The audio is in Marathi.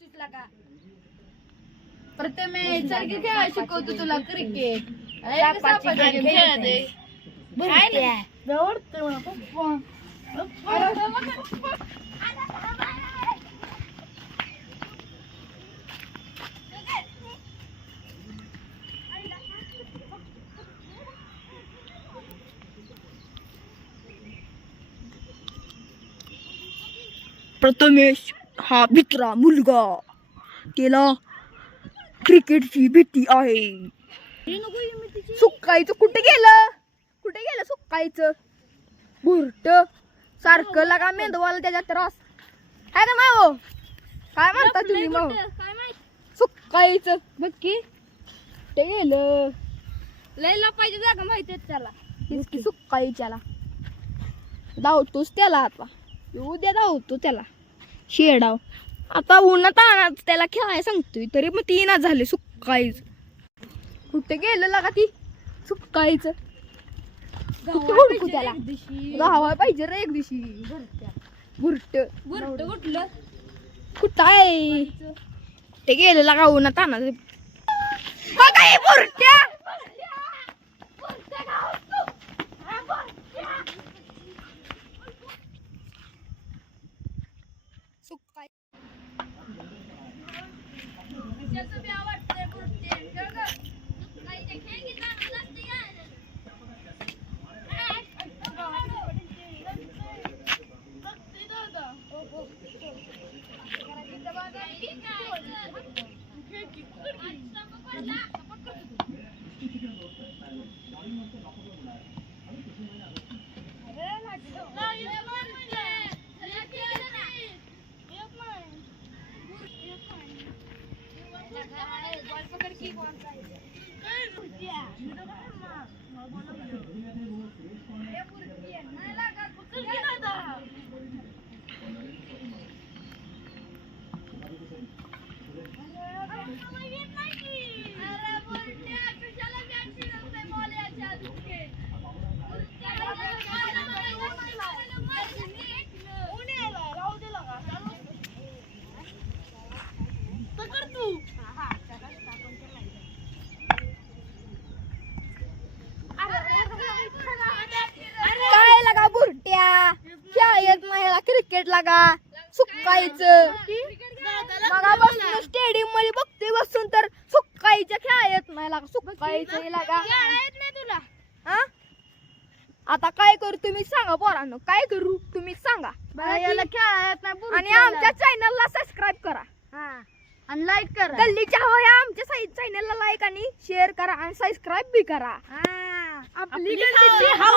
करतोस लागा प्रथमेश चल की खेळ शिकवतो तुला क्रिकेट प्रथमेश हा भित्रा मुलगा त्याला क्रिकेटची भीती आहे. सुकायचं कुठे गेलं सुकायचं बुरट सारखं लागा मेंदवाला त्याच्या त्रास आहे ना माओ. काय म्हणता तुम्ही माओ सुकायचं बघ की ते गेलं लयला पाहिजे जागा माहिती त्याला तेच की सुकायच्याला धावतोच त्याला आता उद्या धावतो त्याला शेडाव आता उन्हात आणत त्याला खेळायला सांगतोय तरी मग ती ना झाले सुकायचं कुठे गेलं लागा ती सुकायचं कुठे हुडकू त्याला गावा पाहिजे रे एक दिवशी बुरट कुठलं कुठं आहे ते गेलं लागा उन्हात आणत काय बुरट्या सुकाय काय लागा बुरट्या खेळायत महिला क्रिकेट लागा सुकायचं मगापासून स्टेडियम मध्ये बघतोय बसून तर सुकायचं खेळायत नाही लागा सुकायचं लागा तुला हा आता काय करू तुम्ही सांगा पोरांनो काय करू तुम्ही सांगा याला खेळायत नाही आणि आमच्या चॅनलला सबस्क्राईब करा आणि लाईक करा गल्लीच्या हवया आमच्या चॅनलला लाईक आणि शेअर करा आणि सबस्क्राईब बी करा आपली गल्लीची हवा